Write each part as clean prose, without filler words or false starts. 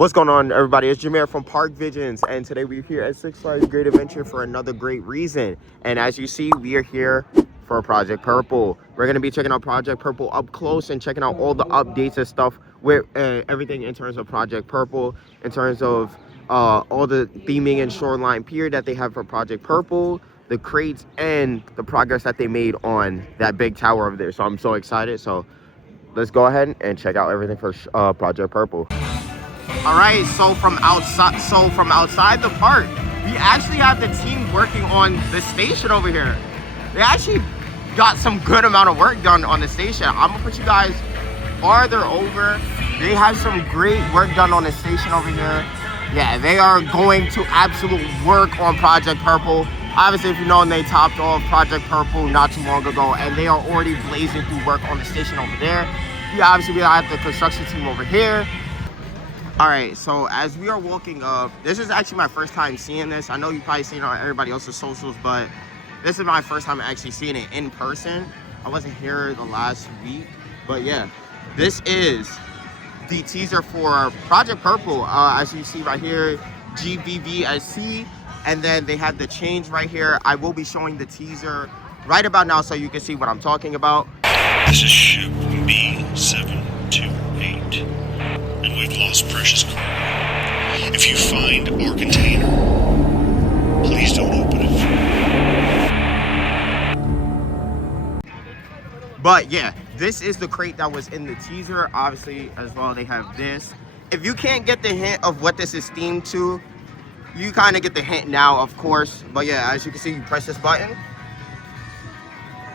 What's going on, everybody? It's Jameer from Park Visions, and today we're here at Six Flags Great Adventure for another great reason. And as you see, we are here for Project Purple. We're going to be checking out Project Purple up close and checking out all the updates and stuff with everything in terms of Project Purple, in terms of all the theming in Shoreline Pier that they have for Project Purple, the crates, and the progress that they made on that big tower over there. So I'm so excited. So let's go ahead and check out everything for Project Purple. All right, so from outside the park, we actually have the team working on the station over here. They actually got some good amount of work done on the station. I'm gonna put you guys farther over. They have some great work done on the station over here. Yeah, they are going to absolute work on Project Purple. Obviously, if you know, they topped off Project Purple not too long ago, and they are already blazing through work on the station over there. We have the construction team over here. All right, so as we are walking up, this is actually my first time seeing this. I know you've probably seen it on everybody else's socials, but this is my first time actually seeing it in person. I wasn't here the last week, but yeah, this is the teaser for Project Purple. As you see right here, GVVSC, and then they have the change right here. I will be showing the teaser right about now so you can see what I'm talking about. This is ship B728. And we've lost precious cargo. If you find our container, please don't open it. But yeah, this is the crate that was in the teaser. Obviously, as well, they have this. If you can't get the hint of what this is themed to, you kind of get the hint now, of course. But yeah, as you can see, you press this button,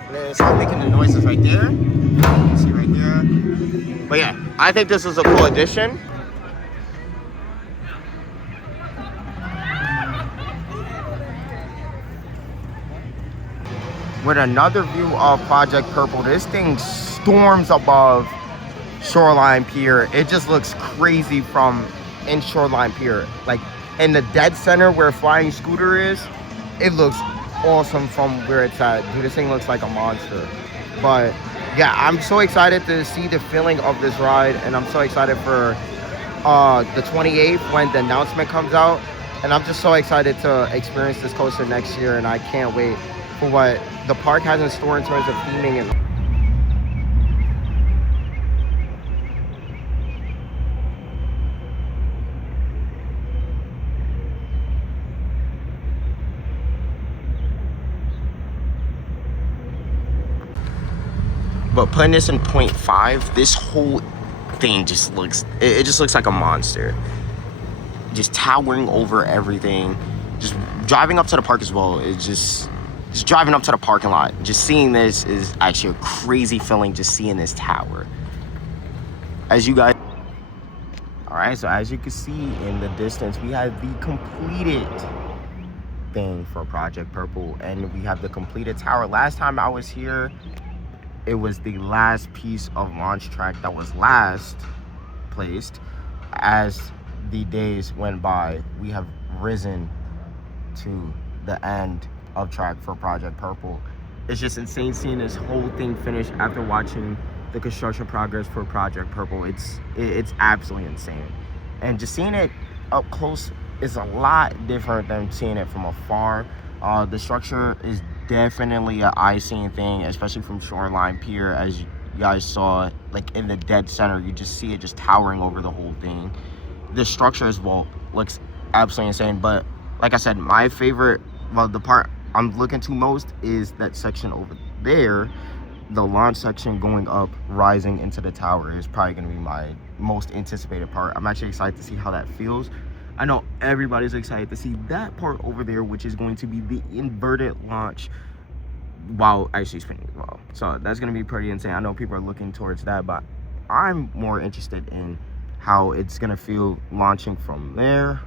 and then start making the noises right there. You can see right there. But yeah, I think this is a cool addition. With another view of Project Purple, this thing storms above Shoreline Pier. It just looks crazy from in Shoreline Pier. Like in the dead center where Flying Scooter is, it looks awesome from where it's at. Dude, this thing looks like a monster. But yeah, I'm so excited to see the feeling of this ride, and I'm so excited for the 28th when the announcement comes out. And I'm just so excited to experience this coaster next year, and I can't wait for what the park has in store in terms of theming and but putting this in 0.5, this whole thing just looks, it just looks like a monster. Just towering over everything. Just driving up to the park as well, it's just driving up to the parking lot. Just seeing this is actually a crazy feeling, just seeing this tower. As you guys, all right, so as you can see in the distance, we have the completed thing for Project Purple, and we have the completed tower. Last time I was here, it was the last piece of launch track that was last placed. As the days went by, we have risen to the end of track for Project Purple. It's just insane seeing this whole thing finish after watching the construction progress for Project Purple. It's absolutely insane. And just seeing it up close is a lot different than seeing it from afar. The structure is definitely an eye-seeing thing, especially from Shoreline Pier. As you guys saw, like in the dead center, you just see it just towering over the whole thing. The structure as well looks absolutely insane. But like I said, my favorite, well, the part I'm looking to most is that section over there. The launch section going up, rising into the tower is probably going to be my most anticipated part. I'm actually excited to see how that feels. I know everybody's excited to see that part over there, which is going to be the inverted launch while actually spinning as well. So that's going to be pretty insane. I know people are looking towards that, but I'm more interested in how it's going to feel launching from there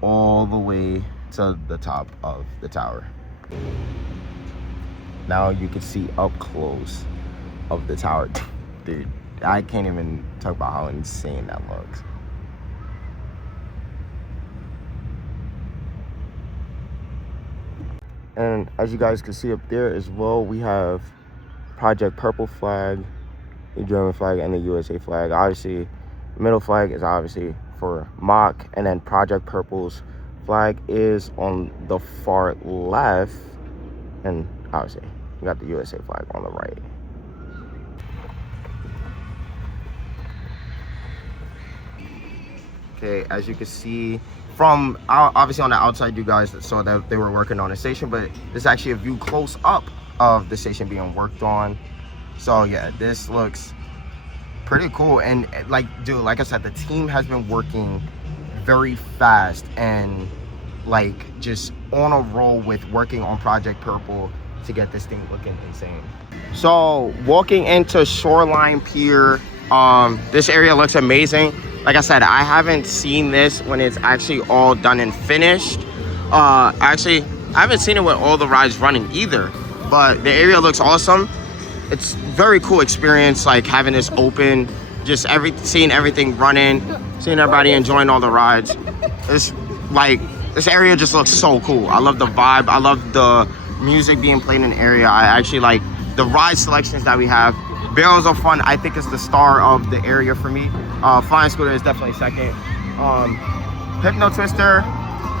all the way to the top of the tower. Now you can see up close of the tower. Dude, I can't even talk about how insane that looks. And as you guys can see up there as well, we have Project Purple flag, the German flag, and the USA flag. Obviously, the middle flag is obviously for Mock, and then Project Purple's flag is on the far left, and obviously we got the USA flag on the right. Okay, as you can see from obviously on the outside, you guys saw that they were working on a station, but this is actually a view close up of the station being worked on. So yeah, this looks pretty cool. And like, dude, like I said, the team has been working very fast and like just on a roll with working on Project Purple to get this thing looking insane. So walking into Shoreline Pier, this area looks amazing. Like I said, I haven't seen this when it's actually all done and finished. Actually, I haven't seen it with all the rides running either, but the area looks awesome. It's very cool experience, like having this open, just seeing everything running, seeing everybody enjoying all the rides. It's like, this area just looks so cool. I love the vibe. I love the music being played in the area. I actually like the ride selections that we have. Barrels of Fun, I think, is the star of the area for me. Flying Scooter is definitely second. Hypno Twister,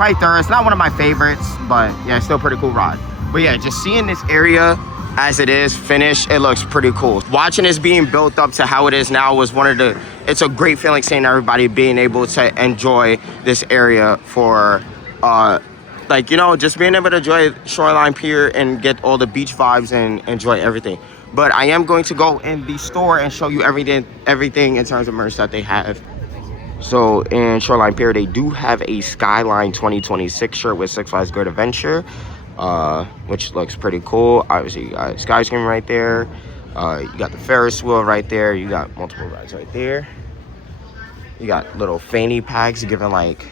right there. It's not one of my favorites, but yeah, it's still a pretty cool ride. But yeah, just seeing this area as it is finished, it looks pretty cool. Watching this being built up to how it is now was it's a great feeling seeing everybody being able to enjoy this area for, like, you know, just being able to enjoy Shoreline Pier and get all the beach vibes and enjoy everything. But I am going to go in the store and show you everything in terms of merch that they have. So in Shoreline Pier, they do have a Skyline 2026 shirt with Six Flags Great Adventure, which looks pretty cool. Obviously, you got Skyscream right there. You got the Ferris wheel right there. You got multiple rides right there. You got little fanny packs giving, like,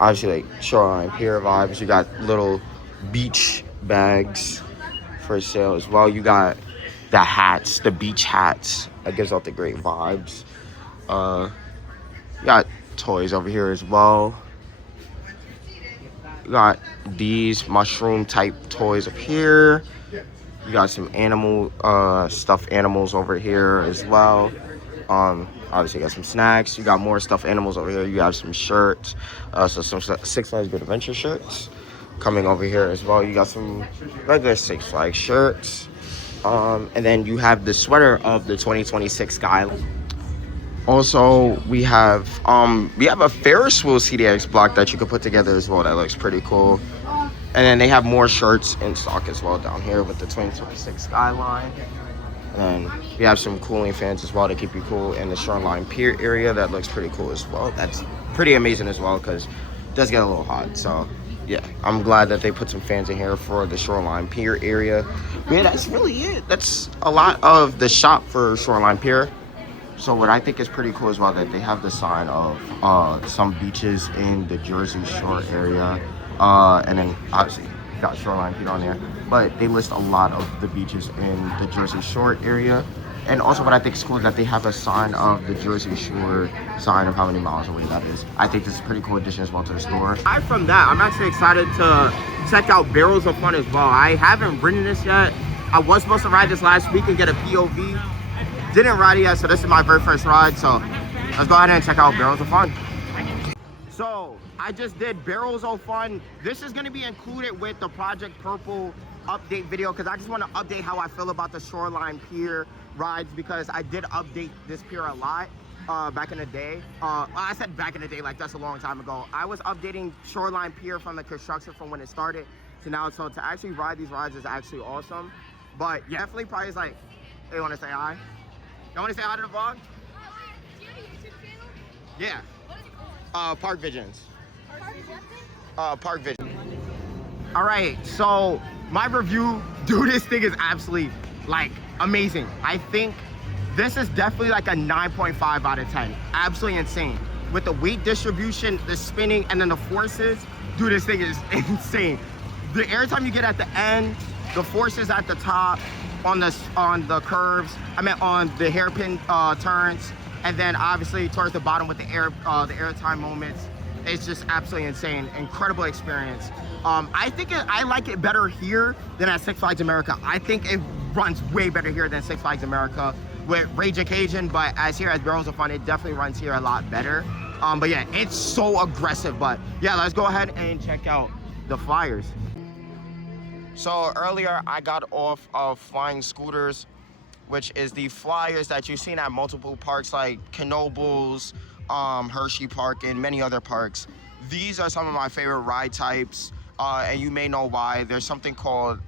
obviously, like Shoreline Pier vibes. You got little beach bags for sale as well. You got the hats, the beach hats. That gives off the great vibes. You got toys over here as well. You got these mushroom type toys up here. You got some animal, stuffed animals over here as well. Obviously you got some snacks. You got more stuffed animals over here. You have some shirts. So some Six Flags Great Adventure shirts coming over here as well. You got some regular Six Flags shirts. And then you have the sweater of the 2026 Skyline. Also, we have a Ferris wheel CDX block that you can put together as well. That looks pretty cool. And then they have more shirts in stock as well down here with the 2026 Skyline. And we have some cooling fans as well to keep you cool in the Shoreline Pier area. That looks pretty cool as well. That's pretty amazing as well because it does get a little hot. So yeah, I'm glad that they put some fans in here for the Shoreline Pier area. Man, that's really it. That's a lot of the shop for Shoreline Pier. So what I think is pretty cool as well, that they have the sign of some beaches in the Jersey Shore area. And then obviously got Shoreline Pier on there. But they list a lot of the beaches in the Jersey Shore area. And also what I think is cool is that they have a sign of the Jersey Shore sign of how many miles away that is. I think this is a pretty cool addition as well to the store. Aside from that, I'm actually excited to check out Barrels of Fun as well. I haven't ridden this yet. I was supposed to ride this last week and get a POV. Didn't ride it yet, so this is my very first ride. So let's go ahead and check out Barrels of Fun. So I just did Barrels of Fun. This is gonna be included with the Project Purple update video because I just want to update how I feel about the Shoreline Pier rides, because I did update this pier a lot back in the day. I said back in the day, like that's a long time ago. I was updating Shoreline Pier from the construction from when it started to now. So to actually ride these rides is actually awesome. But yeah, definitely probably is like, hey, want to say hi? You want to say hi to the vlog? Do you have a YouTube channel? Yeah. What is it called? Park Visions. Park Vision? Park Vision. All right, so my review, dude, this thing is absolutely like amazing. I think this is definitely like a 9.5 out of 10. Absolutely insane. With the weight distribution, the spinning, and then the forces, dude, this thing is insane. The airtime you get at the end, the forces at the top, on the curves, I mean on the hairpin turns, and then obviously towards the bottom with the airtime moments. It's just absolutely insane. Incredible experience. I think I like it better here than at Six Flags America. I think it runs way better here than Six Flags America with Rage Occasion, but as here as Barrels of Fun, it definitely runs here a lot better. But yeah, it's so aggressive. But yeah, let's go ahead and check out the flyers. So earlier I got off of Flying Scooters, which is the flyers that you've seen at multiple parks like Knoebels, Hershey Park, and many other parks. These are some of my favorite ride types, and you may know why. There's something called,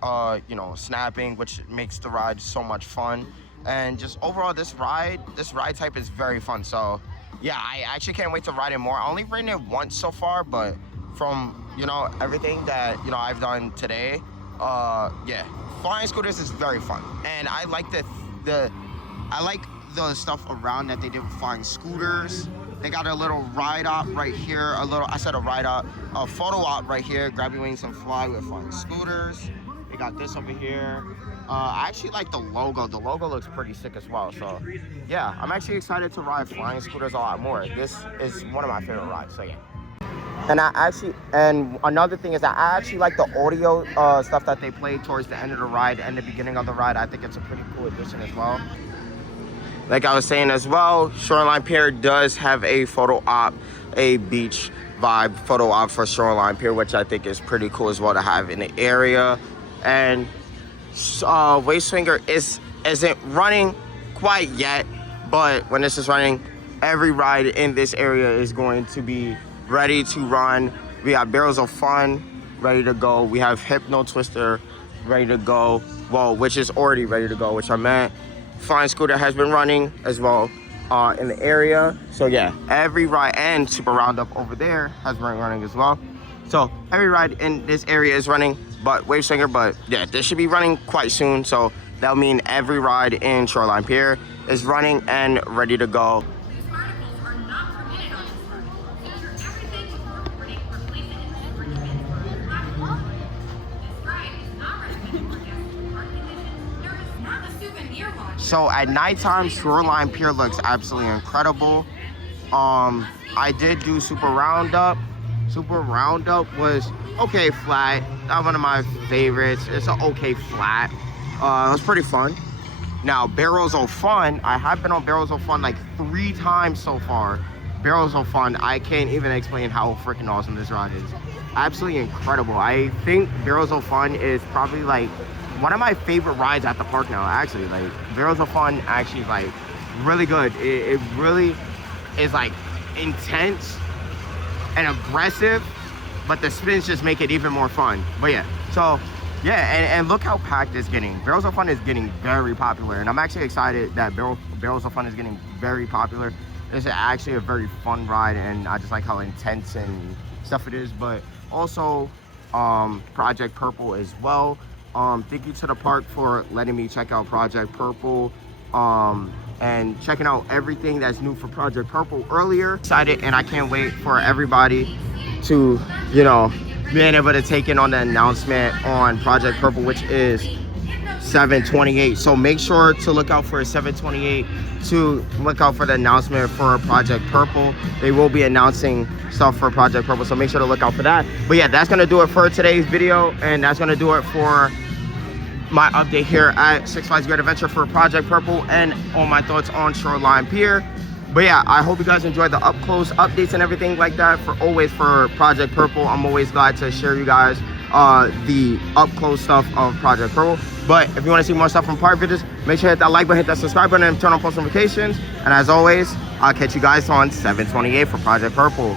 snapping, which makes the ride so much fun. And just overall, this ride type is very fun. So yeah, I actually can't wait to ride it more. I only ridden it once so far, but from, everything that, I've done today, yeah, Flying Scooters is very fun. And I like I like the stuff around that they did with Flying Scooters. They got a little ride op right here, a photo op right here, grab your wings and fly with Flying Scooters. They got this over here. I actually like the logo. The logo looks pretty sick as well. So yeah, I'm actually excited to ride Flying Scooters a lot more. This is one of my favorite rides, so yeah. And another thing is that I actually like the audio stuff that they play towards the end of the ride and the beginning of the ride. I think it's a pretty cool addition as well. Like I was saying as well, Shoreline Pier does have a photo op, a beach vibe photo op for Shoreline Pier, which I think is pretty cool as well to have in the area. And Wave Swinger isn't running quite yet, but when this is running, every ride in this area is going to be ready to run. We have Barrels of Fun ready to go. We have Hypno Twister ready to go. Well, which is already ready to go, which I meant. Flying Scooter has been running as well in the area. So yeah, every ride, and Super Roundup over there has been running as well. So every ride in this area is running, but Wave Swinger, but yeah, this should be running quite soon. So that'll mean every ride in Shoreline Pier is running and ready to go. So at nighttime, Shoreline Pier looks absolutely incredible. I did do Super Roundup. Super Roundup was okay flat. Not one of my favorites. It's an okay flat. It was pretty fun. Now, Barrels of Fun, I have been on Barrels of Fun like 3 times so far. Barrels of Fun, I can't even explain how freaking awesome this ride is. Absolutely incredible. I think Barrels of Fun is probably like one of my favorite rides at the park now, actually. Like, Barrels of Fun actually is like really good. It really is like intense and aggressive, but the spins just make it even more fun. But yeah, so yeah, and look how packed it's getting. Barrels of Fun is getting very popular, and I'm actually excited that Barrels of Fun is getting very popular. It's actually a very fun ride, and I just like how intense and stuff it is. But also Project Purple as well. Thank you to the park for letting me check out Project Purple and checking out everything that's new for Project Purple earlier. Excited, and I can't wait for everybody to, being able to take in on the announcement on Project Purple, which is 7/28. So make sure to look out for 7/28 to look out for the announcement for Project Purple. They will be announcing stuff for Project Purple, so make sure to look out for that. But yeah, that's gonna do it for today's video, and that's gonna do it for my update here at Six Flags Great Adventure for Project Purple and all my thoughts on Shoreline Pier. But yeah, I hope you guys enjoyed the up close updates and everything like that. For Project Purple, I'm always glad to share you guys the up close stuff of Project Purple. But if you want to see more stuff from park videos, make sure to hit that like button, hit that subscribe button, and turn on post notifications. And as always, I'll catch you guys on 7/28 for Project Purple.